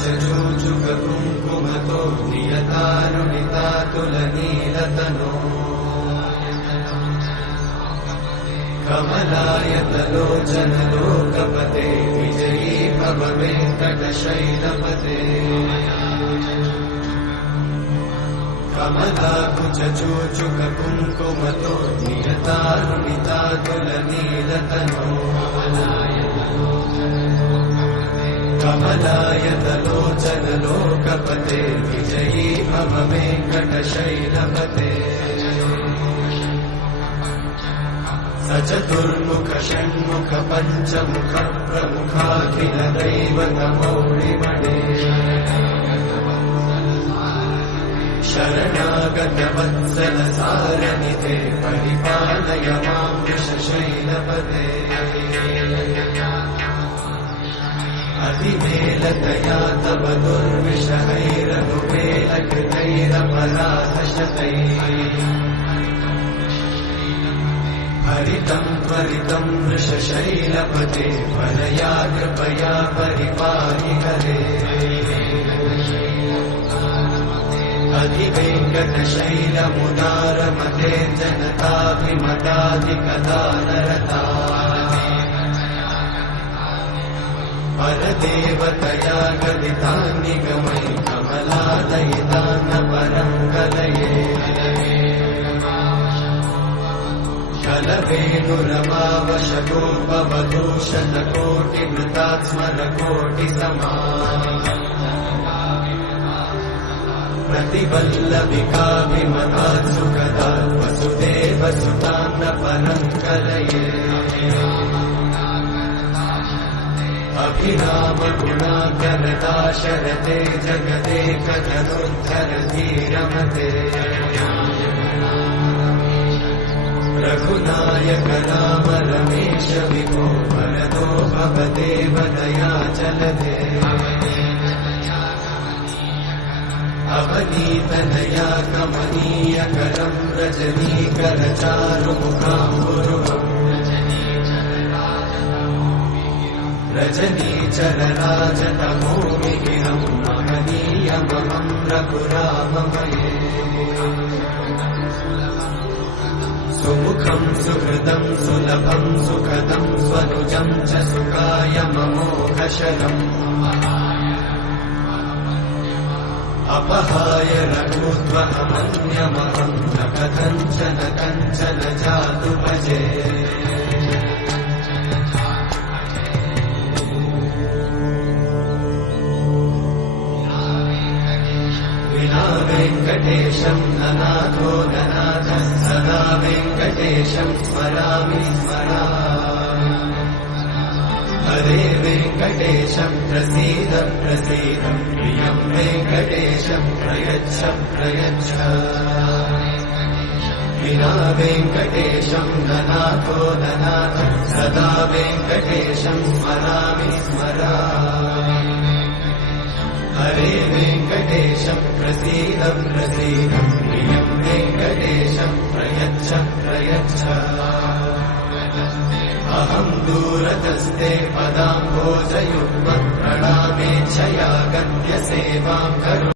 कुचचूचुक कुङ्कुमतो नियतानुनितातुलनीलतनो कमलायतलोचन लोकपते विजयी भव वेङ्कटशैलपते कमलाकुचचूचुक कुङ्कुमतो नियतानुनितातुलनीलतनो कमलायतलोचन लोकपते विजयी भव वेङ्कटशैलपते सचतुर्मुख षण्मुख पञ्चमुख प्रमुखाखिल दैवतमौलिमणे शरणागत वत्सल सारनिधे परिपालय मां वृषशैलपते अधिमेलतया तव दुर्विषहैरनुपेलकृतैरपराधशतैः हरितं त्वरितं वृषशैलपते वरया कृपया परिपाहि हरे अधिवेङ्कटशैलमुदारमते जनताभिमताधिकदानरता परदेवतया गदितान्निगमै कमलादयितान्न परं कलये कलवेणुरमावशतोपवधूषणकोटिमृतात्स्मरकोटिसमा प्रतिवल्लभिकाभिमतात् सुखदात् वसुदेवसुतान्न परं कलये अभिरामगुणाकरदाशरथे जगदेकधनुर्धरधीरमते रघुनायक राम रमेश विभो वरदो भवदेव दयाचलते अवनीतनया कमनीयकरं रजनीकरचारुमुखाम्बुरुहम् रजनीचरराजतमोमिहिरं महनीयमहं रघुराममये सुमुखं सुहृदं सुलभं सुखदं स्वनुजं च सुखायममोघशरम् अपहाय रघुत्वमन्यमहं न कथञ्चन जातु भजे विना वेङ्कटेशं ननाथो ननाथः सदा वेङ्कटेशं स्मरामि स्मरामि हरे वेङ्कटेशं प्रसीद प्रसीद प्रियं वेङ्कटेशं प्रयच्छ प्रयच्छ विना वेङ्कटेशं ननाथो ननाथः सदा वेङ्कटेशं स्मरामि स्मरामि हरे वेङ्कटेशं प्रसीद प्रसीद प्रियं वेङ्कटेशं प्रयच्छ प्रयच्छ अहं दूरतस्ते पदाम्भोजयुग्मं प्रणामेच्छया गद्य सेवां करोमि।